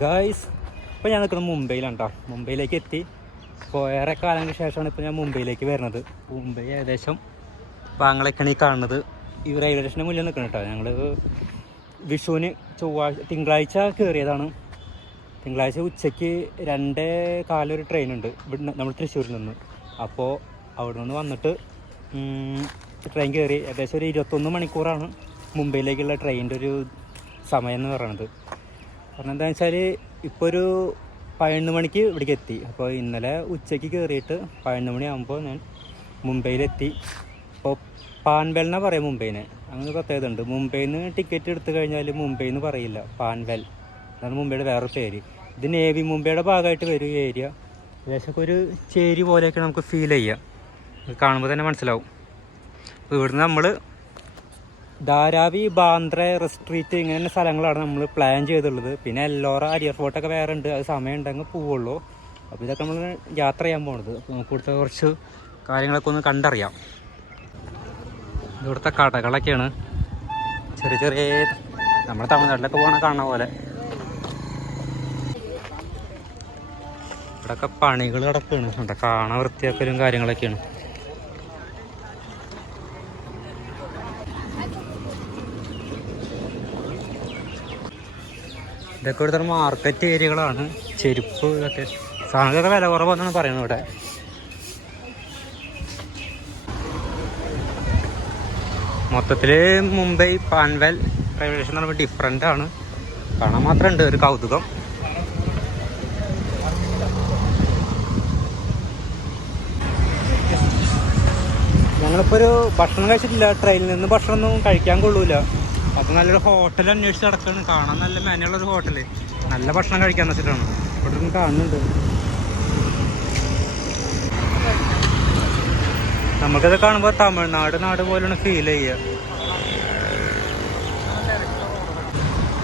Guys ഇപ്പോൾ ഞാൻ നിൽക്കുന്നത് മുംബൈയിലാണ് കേട്ടോ മുംബൈയിലേക്ക് എത്തി. ഏറെ കാലങ്ങൾക്ക് ശേഷമാണ് ഇപ്പോൾ ഞാൻ മുംബൈയിലേക്ക് വരുന്നത്. മുംബൈ ഏകദേശം പാങ്ങളൊക്കെയാണ് ഈ കാണുന്നത്. ഈ റെയിൽവേ സ്റ്റേഷന്റെ മുന്നിൽ നിൽക്കണം കേട്ടോ ഞങ്ങൾ വിഷുവിന് ചൊവ്വാഴ്ച തിങ്കളാഴ്ച കയറിയതാണ് തിങ്കളാഴ്ച ഉച്ചയ്ക്ക് രണ്ടേ കാലൊരു ട്രെയിനുണ്ട് ഇവിടെ നമ്മൾ തൃശ്ശൂരിൽ നിന്ന്. അപ്പോൾ അവിടെ നിന്ന് വന്നിട്ട് ട്രെയിൻ കയറി ഏകദേശം ഒരു ഇരുപത്തൊന്ന് മണിക്കൂറാണ് മുംബൈയിലേക്കുള്ള ട്രെയിനിന്റെ ഒരു സമയം എന്ന് പറയുന്നത് കാരണം എന്താ വെച്ചാൽ ഇപ്പോൾ ഒരു പതിനൊന്ന് മണിക്ക് ഇവിടേക്ക് എത്തി. അപ്പോൾ ഇന്നലെ ഉച്ചയ്ക്ക് കയറിയിട്ട് പതിനൊന്ന് മണിയാകുമ്പോൾ ഞാൻ മുംബൈയിലെത്തി. അപ്പോൾ പാൻവെൽ എന്നാണ് പറയാം മുംബൈനെ? അങ്ങനെ പ്രത്യേകത ഉണ്ട്. മുംബൈയിൽ നിന്ന് ടിക്കറ്റ് എടുത്തു കഴിഞ്ഞാൽ മുംബൈ എന്ന് പറയില്ല. പാൻവെൽ. അതാണ് മുംബൈയുടെ വേറെ പേര്. ഇത് നേവി മുംബൈയുടെ ഭാഗമായിട്ട് വരും ഈ ഏരിയ. ഏകദേശം ഒരു ചേരി പോലെയൊക്കെ നമുക്ക് ഫീൽ ചെയ്യാം. കാണുമ്പോൾ തന്നെ മനസ്സിലാവും. അപ്പോൾ ഇവിടുന്ന് നമ്മൾ ധാരാവി ബാന്ദ്ര റെസ്ട്രീറ്റ് ഇങ്ങനെ സ്ഥലങ്ങളാണ് നമ്മൾ പ്ലാൻ ചെയ്തിട്ടുള്ളത് പിന്നെ എല്ലോറ അരിയർ ഫോർട്ടൊക്കെ വേറെ ഉണ്ട്. അത് സമയം ഉണ്ടെങ്കിൽ പോവുള്ളൂ. അപ്പോൾ ഇതൊക്കെ നമ്മൾ യാത്ര ചെയ്യാൻ പോണത്. അപ്പോൾ നമുക്ക് ഇവിടുത്തെ കുറച്ച് കാര്യങ്ങളൊക്കെ ഒന്ന് കണ്ടറിയാം. ഇവിടുത്തെ കടകളൊക്കെയാണ് ചെറിയ ചെറിയ നമ്മുടെ തമിഴ്നാട്ടിലൊക്കെ പോകണ കാണുന്ന പോലെ. ഇവിടെയൊക്കെ പണികൾ കിടക്കുകയാണ് ഇവിടെ കാണാൻ വൃത്തിയാക്കലും കാര്യങ്ങളൊക്കെയാണ്. ഇതൊക്കെ ഇവിടുത്തെ മാർക്കറ്റ് ഏരിയകളാണ് ചെരുപ്പ് ഇതൊക്കെ. സാധനങ്ങളൊക്കെ വില കുറവാണെന്നാണ് പറയുന്നത് ഇവിടെ. മൊത്തത്തിൽ മുംബൈ പാൻവെൽ റെയിൽവേ സ്റ്റേഷൻ എന്ന് പറയുമ്പോൾ ഡിഫറെന്റ് ആണ്. കാണാൻ മാത്രമുണ്ട് ഒരു കൗതുകം. ഞങ്ങളിപ്പോൾ ഒരു ഭക്ഷണം കഴിച്ചിട്ടില്ല. ട്രെയിനിൽ നിന്ന് ഭക്ഷണമൊന്നും കഴിക്കാൻ കൊള്ളൂല. അപ്പോൾ നല്ലൊരു ഹോട്ടൽ അന്വേഷിച്ച് നടക്കുകയാണ് കാണാൻ നല്ല മെനുള്ളൊരു ഹോട്ടൽ നല്ല ഭക്ഷണം കഴിക്കാൻ വെച്ചിട്ടാണ്. ഇവിടെ നിന്ന് കാണുന്നുണ്ട്. നമുക്കിത് കാണുമ്പോൾ തമിഴ്നാട് നാട് പോലെയാണ് ഫീൽ ചെയ്യുക.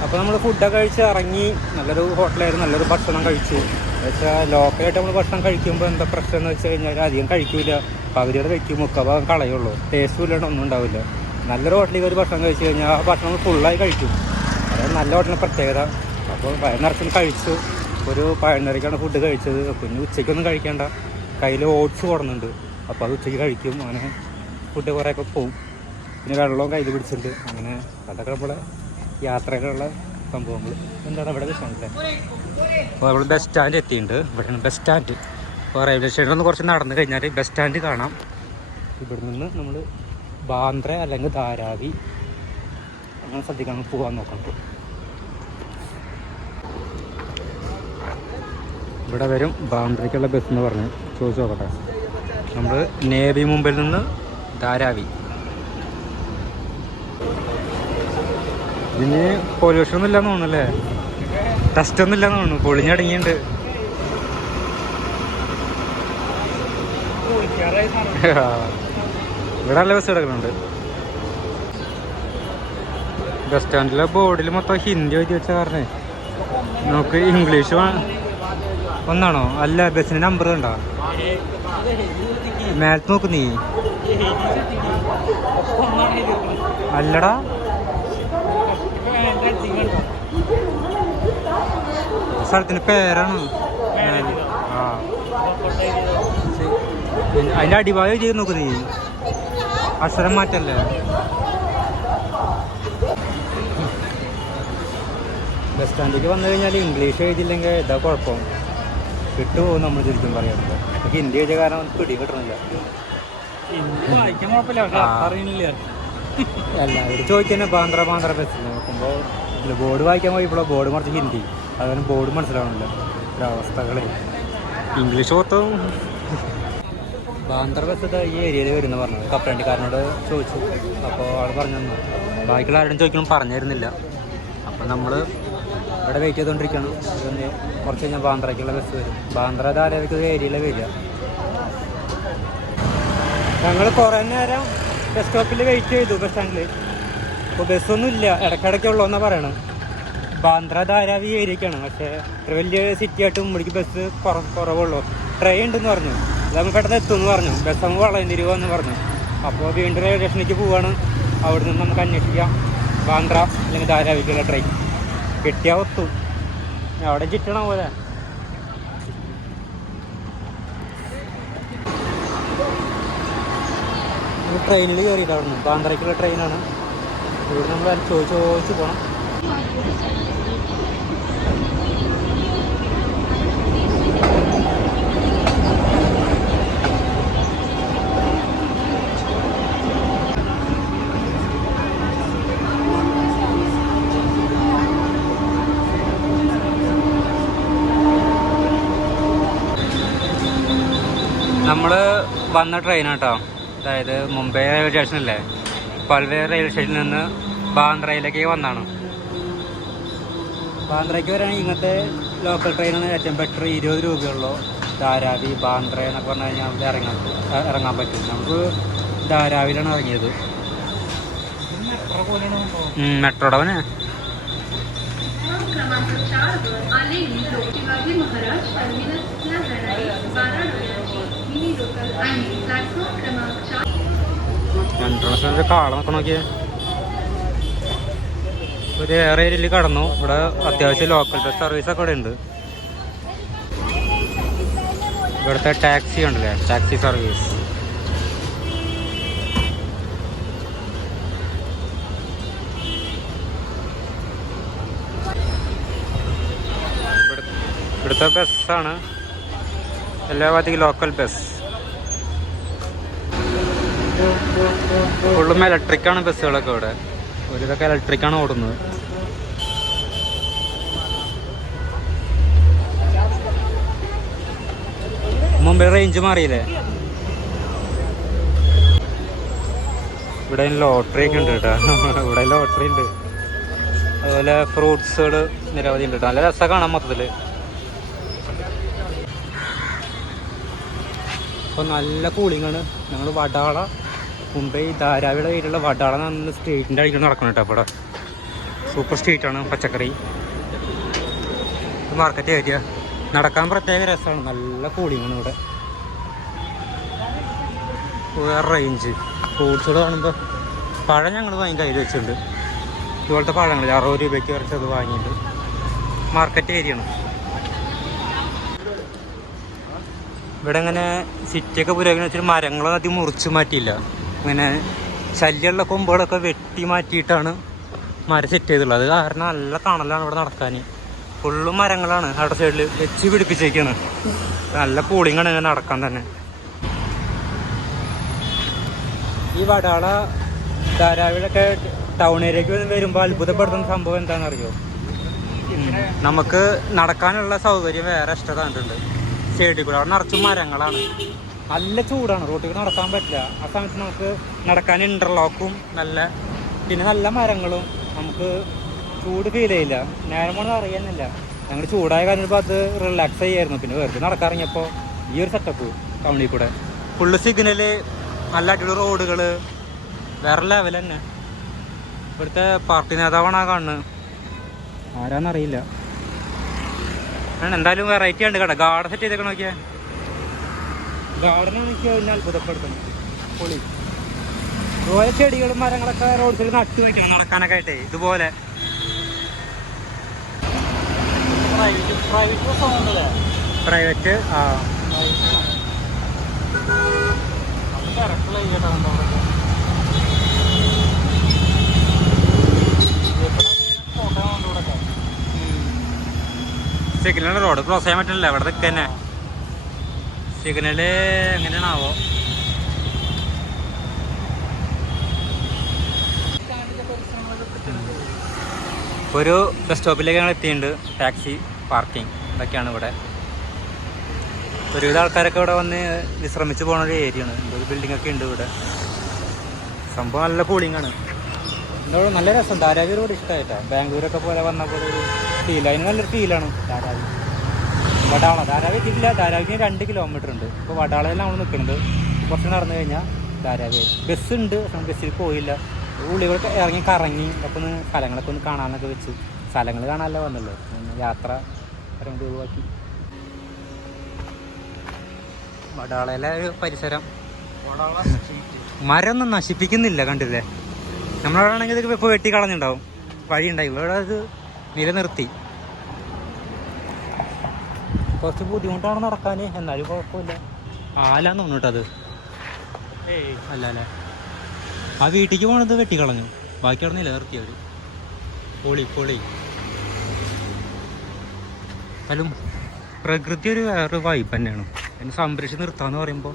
അപ്പോൾ നമ്മൾ ഫുഡൊക്കെ കഴിച്ച് ഇറങ്ങി. നല്ലൊരു ഹോട്ടലായിരുന്നു നല്ലൊരു ഭക്ഷണം കഴിച്ചു. വെച്ചാൽ ലോക്കലായിട്ട് നമ്മൾ ഭക്ഷണം കഴിക്കുമ്പോൾ എന്താ പ്രശ്നം എന്ന് വെച്ച് കഴിഞ്ഞാൽ അധികം കഴിക്കൂല. പകുതിയോടെ കഴിക്കും. മുക്കഭാഗം കളയുള്ളൂ. ടേസ്റ്റും ഇല്ലാണ്ട് ഒന്നും ഉണ്ടാവില്ല. നല്ലൊരു ഹോട്ടലിൽ ഒരു ഭക്ഷണം കഴിച്ചു കഴിഞ്ഞാൽ ആ ഭക്ഷണം ഫുള്ളായി കഴിക്കും. അതായത് നല്ല ഹോട്ടലിന്റെ പ്രത്യേകത. അപ്പോൾ വയറിനിറച്ചും കഴിച്ചു. ഒരു പഴനിറക്കാണ് ഫുഡ് കഴിച്ചത്. പിന്നെ ഉച്ചയ്ക്കൊന്നും കഴിക്കേണ്ട. കയ്യിൽ ഓട്സ് കൊടുന്നുണ്ട്. അപ്പോൾ അത് ഉച്ചയ്ക്ക് കഴിക്കും. അങ്ങനെ ഫുഡ് കുറേയൊക്കെ പോവും. പിന്നെ വെള്ളവും കയ്യിൽ പിടിച്ചിട്ടുണ്ട്. അങ്ങനെ അതൊക്കെ നമ്മുടെ യാത്രയിലുള്ള സംഭവങ്ങൾ എന്താണ് ഇവിടെ വിഷമത്തില്ലേ അപ്പോൾ നമ്മൾ ബസ് സ്റ്റാൻഡ് എത്തിയിട്ടുണ്ട്. ഇവിടെയാണ് ബസ് സ്റ്റാൻഡ് അപ്പോൾ റെയിൽവേ സ്റ്റേഷനിൽ നിന്ന് കുറച്ച് നടന്നു കഴിഞ്ഞാൽ ബസ് സ്റ്റാൻഡ് കാണാം. ഇവിടെ നിന്ന് നമ്മൾ ബാന്ദ്ര അല്ലെങ്കിൽ ധാരാവി. അങ്ങനെ ശ്രദ്ധിക്കാൻ പോകാൻ നോക്കണം ഇവിടെ വരും ബാന്ദ്രയ്ക്കുള്ള ബസ് എന്ന് പറഞ്ഞു. ചോദിച്ചു നോക്കട്ടെ. നമ്മൾ നേവി മുമ്പിൽ നിന്ന് ധാരാവി. ഇതിന് പൊല്യൂഷൻ ഒന്നും ഇല്ലെന്ന് തോന്നുന്നല്ലേ? ടെസ്റ്റ് ഒന്നും ഇല്ലെന്ന് തോന്നുന്നു. പൊളിഞ്ഞടങ്ങിയിട്ടുണ്ട് ഇവിടെ നല്ല ബസ് കിടക്കുന്നുണ്ട്. ബസ് സ്റ്റാൻഡിലെ ബോർഡിൽ മൊത്തം ഹിന്ദി എഴുതി വെച്ച കാരണേ. നമുക്ക് ഇംഗ്ലീഷ് ഒന്നാണോ? അല്ല ബസ്സിന് നമ്പർ ഉണ്ടോ മേലത്ത് നോക്ക് നീ. അല്ലടാ. സ്ഥലത്തിന്റെ പേരാണ് ആ. അടിഭാഗം ചെയ്ത് നോക്ക് അക്ഷരം മാറ്റല്ലേ? ബസ് സ്റ്റാൻഡിലേക്ക് വന്നു കഴിഞ്ഞാൽ ഇംഗ്ലീഷ് എഴുതിയില്ലെങ്കിൽ ഇതാ കുഴപ്പം? വിട്ടുപോകും നമ്മൾ ശരിക്കും പറയുന്നത് നമുക്ക് ഹിന്ദി എഴുതിയ കാരണം നമുക്ക് പിടി കിട്ടണില്ല. എല്ലാവരും ചോദിക്കുന്നത് ബാന്ദ്ര ബാന്ദ്ര ബസ്സിൽ നോക്കുമ്പോൾ ഇതിൽ ബോർഡ് വായിക്കാൻ പോയപ്പോൾ ബോർഡ് മറിച്ച് ഹിന്ദി അതുപോലെ ബോർഡ് മനസ്സിലാവണില്ല. ഒരവസ്ഥകളെ. ഇംഗ്ലീഷ് മൊത്തം ബാന്ദ്ര ബസ് ഇതാ ഈ ഏരിയയിൽ വരുന്ന പറഞ്ഞു കപ്പലണ്ടിക്കാരനോട് ചോദിച്ചു. അപ്പോൾ ആൾ പറഞ്ഞു തന്നു ബാക്കിയുള്ള ആരോടും ചോദിക്കണം പറഞ്ഞിരുന്നില്ല. അപ്പം അപ്പോൾ നമ്മൾ ഇവിടെ വെയിറ്റ് ചെയ്തുകൊണ്ടിരിക്കണം ഇതൊന്ന് കുറച്ച് കഴിഞ്ഞാൽ ബാന്ദ്രയ്ക്കുള്ള ബസ് വരും. ബാന്ദ്ര ഒരു ഏരിയയിലെ വരിക. ഞങ്ങൾ കുറേ നേരം ബസ് സ്റ്റോപ്പിൽ വെയിറ്റ് ചെയ്തു ബസ് സ്റ്റാൻഡിൽ അപ്പോൾ ബസ്സൊന്നും ഇല്ല. ഇടയ്ക്കിടയ്ക്ക് ഉള്ളൂന്നാണ് പറയണത് ബാന്ദ്ര ധാരാവി ഏരിയക്കാണ് പക്ഷേ ഇത്ര വലിയ സിറ്റി ആയിട്ട് മുമ്പിലേക്ക് ബസ് കുറ കുറവുള്ളൂ. ട്രെയിൻ ഉണ്ടെന്ന് പറഞ്ഞു. നമ്മൾ പെട്ടെന്ന് എത്തുമെന്ന് പറഞ്ഞു. ബസ് നമുക്ക് വളയം തിരുവെന്ന് പറഞ്ഞു. അപ്പോൾ വീണ്ടും റെയിൽവേ സ്റ്റേഷനിലേക്ക് പോവാണ്. അവിടെ നിന്ന് നമുക്ക് അന്വേഷിക്കാം. ബാന്ദ്ര അല്ലെങ്കിൽ ധാരാവിക്കുള്ള ട്രെയിൻ കിട്ടിയാൽ ഒത്തു. അവിടെ ചിറ്റണ പോലെ ട്രെയിനിൽ കയറിയിട്ട് അവിടെ നിന്ന് ബാന്ദ്രയ്ക്കുള്ള ട്രെയിനാണ് ഇവിടെ നമ്മൾ ചോദിച്ച് ചോദിച്ച് പോകണം നമ്മൾ വന്ന ട്രെയിനാട്ടോ അതായത് മുംബൈ റെയിൽവേ സ്റ്റേഷനല്ലേ പൽവേ റെയിൽവേ സ്റ്റേഷനിൽ നിന്ന് ബാന്ദ്രയിലേക്ക് വന്നാണ് ബാന്ദ്രയ്ക്ക് വരാണെങ്കിൽ ഇങ്ങനത്തെ ലോക്കൽ ട്രെയിനാണ് ഏറ്റവും ബെറ്റർ ഇരുപത് രൂപയുള്ളൂ ധാരാവി ബാന്ദ്ര എന്നൊക്കെ പറഞ്ഞു കഴിഞ്ഞാൽ അവിടെ ഇറങ്ങാൻ ഇറങ്ങാൻ പറ്റും നമുക്ക് ധാരാവിലാണ് ഇറങ്ങിയത് എത്ര പോലെയാണ് മെട്രോടെ അവന് क्रमांक चार वर आले लोक शिवाजी महाराज टर्मिनसला जाणारी बारा डोळ्यांची എൻട്രൻസിന്റെ കാള നോക്കണ നോക്കിയേ. ഒരു വേറെ ഏരിയയിൽ കടന്നു. ഇവിടെ അത്യാവശ്യം ലോക്കൽ ബസ് സർവീസ് ഒക്കെ ഇവിടെ ഉണ്ട് ഇവിടുത്തെ ടാക്സി ഉണ്ടല്ലേ? ടാക്സി സർവീസ് ഇവിടുത്തെ ബസ്സാണ് എല്ലാ ഭാഗത്തേക്ക് ലോക്കൽ ബസ് ഫുള്ളും ഇലക്ട്രിക്കാണ് ബസ്സുകളൊക്കെ ഇവിടെ. ഇതൊക്കെ ഇലക്ട്രിക്കാണ് ഓടുന്നത്. മുമ്പേ റേഞ്ച് മാറിയില്ലേ? ഇവിടെ ലോട്ടറി ഒക്കെ ഉണ്ട് കേട്ടോ. ഇവിടെ ലോട്ടറി ഉണ്ട്. അതുപോലെ ഫ്രൂട്ട്സുകൾ നിരവധി ഉണ്ട് കേട്ടോ. നല്ല രസമാണ് കാണാൻ മൊത്തത്തിൽ അപ്പോൾ നല്ല കൂളിംഗ് ആണ്. ഞങ്ങൾ വടാള മുംബൈ ധാരാവിയുടെ കയ്യിലുള്ള വടാള എന്ന സ്ട്രീറ്റിന്റെ അടിയിൽ നടക്കണം കേട്ടോ അവിടെ സൂപ്പർ സ്ട്രീറ്റാണ് പച്ചക്കറി. മാർക്കറ്റ് ഏരിയ നടക്കാൻ പ്രത്യേക രസമാണ്. നല്ല കൂളിങ്ങാണ് ഇവിടെ. വേറെ റേഞ്ച് ഫ്രൂട്ട്സുകൾ കാണുമ്പോൾ പഴം ഞങ്ങൾ വാങ്ങി കയ്യിൽ വെച്ചിട്ടുണ്ട്. ഇതുപോലത്തെ പഴങ്ങൾ അറുപത് രൂപയ്ക്ക് വരച്ചത് വാങ്ങിയിട്ടുണ്ട്. മാർക്കറ്റ് ഏരിയ ആണ്. ഇവിടെ ഇങ്ങനെ സിറ്റിയൊക്കെ പുരോഗമിച്ചിട്ട് മരങ്ങളൊന്നും അധികം മുറിച്ച് മാറ്റിയില്ല. ഇങ്ങനെ ശല്യമുള്ള കൊമ്പുകളൊക്കെ വെട്ടി മാറ്റിയിട്ടാണ് മര സെറ്റ് ചെയ്തിട്ടുള്ളത് അത് കാരണം നല്ല കാണലാണ് ഇവിടെ നടക്കാൻ. ഫുള്ളും മരങ്ങളാണ് അവിടെ സൈഡിൽ വെച്ച് പിടിപ്പിച്ചേക്കാണ്. നല്ല കൂളിങ്ങാണ് ഇങ്ങനെ നടക്കാൻ തന്നെ. ഈ വടാള ധാരാവിലൊക്കെ ടൗൺ ഏരിയക്ക് വരുമ്പോൾ അത്ഭുതപ്പെടുത്തുന്ന സംഭവം എന്താണെന്നറിയോ? നമുക്ക് നടക്കാനുള്ള സൗകര്യം വേറെ ഇഷ്ടം തന്നിട്ടുണ്ട് സൈഡിൽ അവിടെ നിറച്ചും മരങ്ങളാണ്. നല്ല ചൂടാണ്. റോട്ടിൽ നടക്കാൻ പറ്റില്ല. ആ സമയത്ത് നമുക്ക് നടക്കാൻ ഇന്റർലോക്കും നല്ല പിന്നെ നല്ല മരങ്ങളും നമുക്ക് ചൂട് ഫീൽ ചെയ്യില്ല. നേരം കൊണ്ട് അറിയുന്നില്ല. ഞങ്ങൾ ചൂടായ ഇപ്പോൾ അത് റിലാക്സ് ചെയ്യായിരുന്നു. പിന്നെ വെറുതെ നടക്കാറിങ്ങിയപ്പോൾ ഈ ഒരു സെറ്റപ്പ് ടൗണിൽ കൂടെ. ഫുള്ള് സിഗ്നൽ നല്ല അടിപൊളി റോഡുകൾ വേറെ ലെവൽ തന്നെ. ഇവിടുത്തെ പാർട്ടി നേതാവാണ് ആ കാണുന്നത് ആരാന്നറിയില്ല എന്തായാലും വെറൈറ്റി ഉണ്ട് കേട്ടോ. ഗാർഡ് സെറ്റ് ചെയ്തേക്കണ നോക്കിയാ? ഗാർഡൻ എനിക്ക് അതിനെ അത്ഭുതപ്പെടുത്തണം പൊളി. ഇതുപോലെ ചെടികളും മരങ്ങളൊക്കെ റോഡ് സൈഡിൽ നട്ടു വെക്കണം നടക്കാനൊക്കെ ആയിട്ടേ. ഇതുപോലെ. പ്രൈവറ്റ് പ്രൈവറ്റ് ആ. സിഗ്നൽ റോഡ് ക്രോസ് ചെയ്യാൻ പറ്റില്ല ഇവിടെ തന്നെ. സിഗ്നൽ എങ്ങനെയാണാവോ? ഒരു ബസ് സ്റ്റോപ്പിലേക്ക് ഞങ്ങൾ എത്തിയിട്ടുണ്ട്. ടാക്സി പാർക്കിംഗ് ഇതൊക്കെയാണ് ഇവിടെ. ഒരുവിധ ആൾക്കാരൊക്കെ ഇവിടെ വന്ന് വിശ്രമിച്ച് പോകുന്ന ഒരു ഏരിയ ആണ്. ഒരു ബിൽഡിംഗ് ഒക്കെ ഉണ്ട് ഇവിടെ. സംഭവം നല്ല കൂളിംഗ് ആണ്. എന്താ നല്ല രസം. ധാരാവി ഒരുപാട് ഇഷ്ടമായിട്ടാ. ബാംഗ്ലൂരൊക്കെ പോലെ വന്ന പോലെ ഒരു ഫീൽ അതിന് നല്ലൊരു ഫീലാണ് ധാരാവി വടാള ധാരാവി എത്തിയിട്ടില്ല ധാരാവിക്ക് രണ്ട് കിലോമീറ്റർ ഉണ്ട്. ഇപ്പോൾ വടാളയിലാണ് നമ്മൾ നിൽക്കുന്നത് കുറച്ച് നടന്നു കഴിഞ്ഞാൽ ധാരാവി. ബസ് ഉണ്ട് പക്ഷെ ബസ്സിൽ പോയില്ല. ഉള്ളികളൊക്കെ ഇറങ്ങി കറങ്ങി അപ്പം ഒന്ന് സ്ഥലങ്ങളൊക്കെ ഒന്ന് കാണാനൊക്കെ വെച്ച് സ്ഥലങ്ങൾ കാണാനല്ല വന്നുള്ളൂ. ഒന്ന് യാത്ര രണ്ട് ഒഴിവാക്കി. വടാളയിലെ ഒരു പരിസരം. മരം ഒന്നും നശിപ്പിക്കുന്നില്ല കണ്ടില്ലേ? നമ്മളവിടെ ആണെങ്കിൽ ഇതൊക്കെ ഇപ്പോൾ വെട്ടി കളഞ്ഞിട്ടുണ്ടാവും വഴി ഉണ്ടായി ഇവിടെ അത് നിലനിർത്തി. കുറച്ച് ബുദ്ധിമുട്ടാണ് നടക്കാൻ എന്നാലും കുഴപ്പമില്ല. ആലാന്ന് തോന്നുന്നു കേട്ടോ അത്. അല്ല അല്ല ആ വീട്ടിലേക്ക് പോണത് വെട്ടിക്കളഞ്ഞു. ബാക്കി അവിടെ നിലനിർത്തി അവർ പൊളി പൊളി. എന്നാലും പ്രകൃതി ഒരു വേറൊരു വൈബ് തന്നെയാണ്. അതിനെ സംരക്ഷിച്ച് നിർത്താന്ന് പറയുമ്പോൾ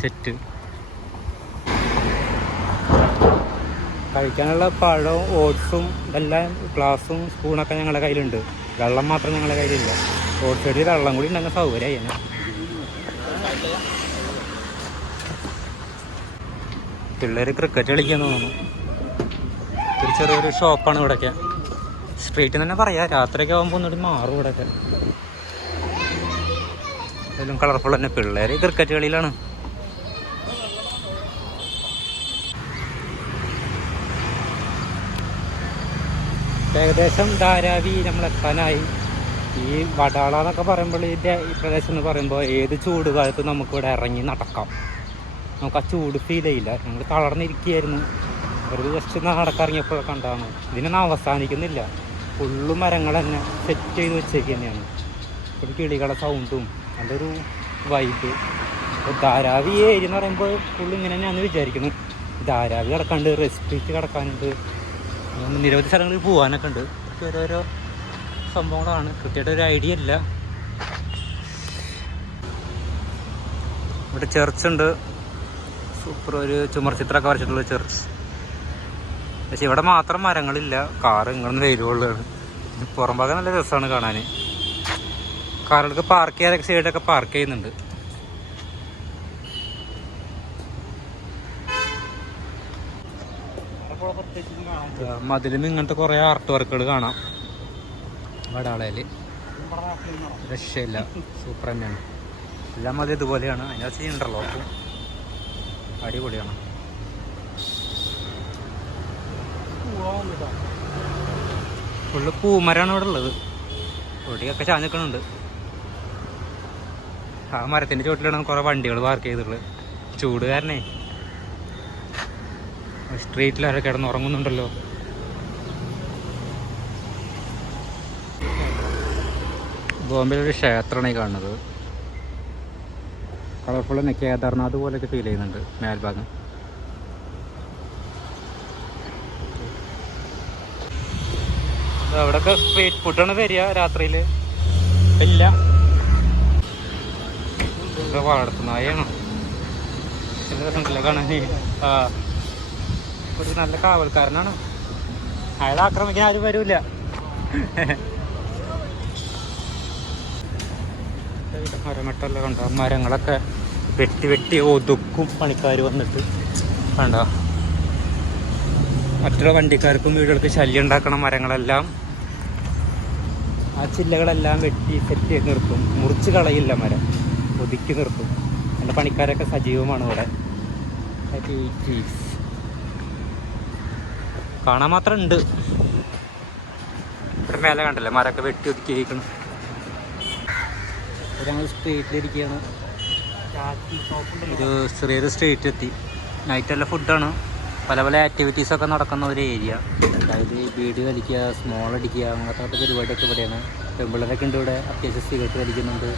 സെറ്റ് കഴിക്കാനുള്ള പഴവും ഓട്സും ഇതെല്ലാം ഗ്ലാസും സ്പൂണൊക്കെ ഞങ്ങളുടെ കയ്യിലുണ്ട്. വെള്ളം മാത്രം ഞങ്ങളുടെ കയ്യിലില്ല. ചെടി വെള്ളം കൂടി ഉണ്ടെങ്കിൽ സൗകര്യമായി തന്നെ. പിള്ളേർ ക്രിക്കറ്റ് കളിക്കാൻ തോന്നുന്നു. ഒരു ചെറിയൊരു ഷോപ്പാണ് ഇവിടെയൊക്കെ സ്ട്രീറ്റിൽ തന്നെ പറയാം രാത്രിയൊക്കെ ആകുമ്പോൾ ഒന്നുകൂടി മാറും ഇവിടെയൊക്കെ അതിലും കളർഫുൾ തന്നെ. പിള്ളേർ ക്രിക്കറ്റ് കളിയിലാണ്. ഏകദേശം ധാരാവി നമ്മൾ എത്താനായി ഈ വടാള എന്നൊക്കെ പറയുമ്പോൾ ഈ പ്രദേശം എന്ന് പറയുമ്പോൾ ഏത് ചൂട് കാലത്തും നമുക്കിവിടെ ഇറങ്ങി നടക്കാം. നമുക്ക് ആ ചൂട് ഫീൽ ചെയ്യില്ല. ഞങ്ങൾ തളർന്നിരിക്കുകയായിരുന്നു. ഒരു ജസ്റ്റ് നടക്കിറങ്ങിയപ്പോൾ കണ്ടാണ് ഇതിനൊന്നും അവസാനിക്കുന്നില്ല. ഫുള്ള് മരങ്ങൾ തന്നെ സെറ്റ് ചെയ്ത് വെച്ചേക്ക് തന്നെയാണ്. ഒരു കിളികളുടെ സൗണ്ടും നല്ലൊരു വൈബ് ധാരാവി ഏരിയ എന്ന് പറയുമ്പോൾ ഫുള്ള് ഇങ്ങനെ തന്നെയാണ് വിചാരിക്കുന്നു. ധാരാവി കിടക്കാണ്ട് റെസ്ട്രിക്റ്റ് കിടക്കാനുണ്ട്. നിരവധി സ്ഥലങ്ങളിൽ പോകാനൊക്കെ ഉണ്ട്. ഓരോരോ സംഭവങ്ങളാണ്. കൃത്യമായിട്ട് ഒരു ഐഡിയ ഇല്ല. ഇവിടെ ചർച്ച് ഉണ്ട്. സൂപ്പർ ഒരു ചുമർ ചിത്രമൊക്കെ വരച്ചിട്ടുള്ള ചർച്ച് പക്ഷെ ഇവിടെ മാത്രം മരങ്ങളില്ല. കാറ് ഇങ്ങനെ വെയിലുള്ളതാണ് പുറം ഭാഗം നല്ല രസമാണ് കാണാൻ. കാറുകൾക്ക് പാർക്ക് ചെയ്യാൻ സൈഡൊക്കെ പാർക്ക് ചെയ്യുന്നുണ്ട്. മതിലും ഇങ്ങനത്തെ കുറേ ആർട്ട് വർക്കുകൾ കാണാം. നാട്ടിൽ രക്ഷയില്ല. സൂപ്പർ തന്നെയാണ്. എല്ലാം മതി ഇതുപോലെയാണ്. അതിനകത്ത് അപ്പം അടിപൊളിയാണ്. ഫുള്ള് പൂമരമാണ് ഇവിടെ ഉള്ളത്. പൊടിയൊക്കെ ചാഞ്ഞിക്കണുണ്ട്. ആ മരത്തിന്റെ ചുവട്ടിലാണ് കുറേ വണ്ടികൾ പാർക്ക് ചെയ്തിട്ടുള്ളത്. ചൂട് കാരണേ സ്ട്രീറ്റിൽ ആരൊക്കെ കിടന്ന് ബോംബെയിലൊരു ക്ഷേത്രമാണ് ഈ കാണുന്നത്. കളർഫുൾ തന്നെ കേദാർനാഥ് പോലെയൊക്കെ ഫീൽ ചെയ്യുന്നുണ്ട് മേൽഭാഗം. അവിടെയൊക്കെ സ്ട്രീറ്റ് ഫുഡാണ് വരിക രാത്രിയിൽ ഇല്ല. വളർത്തുന്ന രസമുണ്ടല്ലോ കാണാൻ. ആ. ഒരു നല്ല കാവൽക്കാരനാണ്. അയാളെ ആക്രമിക്കാൻ ആരും വരൂല മരമട്ടല്ല കണ്ടോ? മരങ്ങളൊക്കെ വെട്ടി വെട്ടി ഒതുക്കും പണിക്കാർ വന്നിട്ട്. കണ്ടോ? മറ്റുള്ള വണ്ടിക്കാർക്കും വീടുകൾക്ക് ശല്യം ഉണ്ടാക്കണ മരങ്ങളെല്ലാം ആ ചില്ലകളെല്ലാം വെട്ടി ചെയ്ത് നിർത്തും. മുറിച്ച് കളയില്ല മരം. ഒതുക്കി നിർത്തും. എന്റെ പണിക്കാരൊക്കെ സജീവമാണ് ഇവിടെ. കാണാൻ മാത്രം ഉണ്ട്. ഇവിടെ മേലെ കണ്ടല്ലേ? മരമൊക്കെ വെട്ടി ഒതുക്കിയിരിക്കണം ഞങ്ങൾ സ്ട്രീറ്റിലിരിക്കുകയാണ്. ഒരു ചെറിയൊരു സ്ട്രീറ്റ് എത്തി നൈറ്റ് നൈറ്റല്ല ഫുഡാണ്. പല പല ആക്ടിവിറ്റീസൊക്കെ നടക്കുന്ന ഒരു ഏരിയ. അതായത് ബീഡ് വലിക്കുക സ്മോൾ അടിക്കുക അങ്ങനത്തെ പരിപാടിയൊക്കെ ഇവിടെയാണ്. പെൺപിള്ളേരൊക്കെ ഉണ്ട് ഇവിടെ. അത്യാവശ്യം സിഗരറ്റ് വലിക്കുന്നുണ്ട്.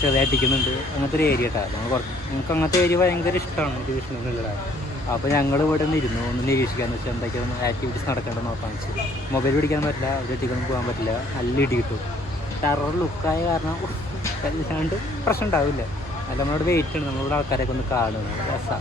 ചെറിയ അടിക്കുന്നുണ്ട്. അങ്ങനത്തെ ഒരു ഏരിയ കേട്ടോ. നമ്മൾ കുറച്ച് നമുക്ക് അങ്ങനത്തെ ഏരിയ ഭയങ്കര ഇഷ്ടമാണ്. എന്നുള്ളത് അപ്പോൾ ഞങ്ങൾ ഇവിടെ നിന്ന് ഇരുന്നു. ഒന്ന് നിരീക്ഷിക്കാന്ന് വെച്ചാൽ എന്തൊക്കെയാണ് ആക്ടിവിറ്റീസ് നടക്കേണ്ടത് നോക്കാൻ വെച്ചാൽ മൊബൈൽ പിടിക്കാൻ പറ്റില്ല. ഒരു ഒറ്റയ്ക്കൊന്നും പോകാൻ പറ്റില്ല. നല്ല ഇടി കിട്ടും. ടെറർ ലുക്കായ കാരണം അല്ലാണ്ട് പ്രശ്നം ഉണ്ടാവില്ല അല്ല നമ്മളോട് വെയിറ്റ് ഉണ്ട് നമ്മളോട് ആൾക്കാരൊക്കെ ഒന്ന് കാണുന്നു രസമാണ്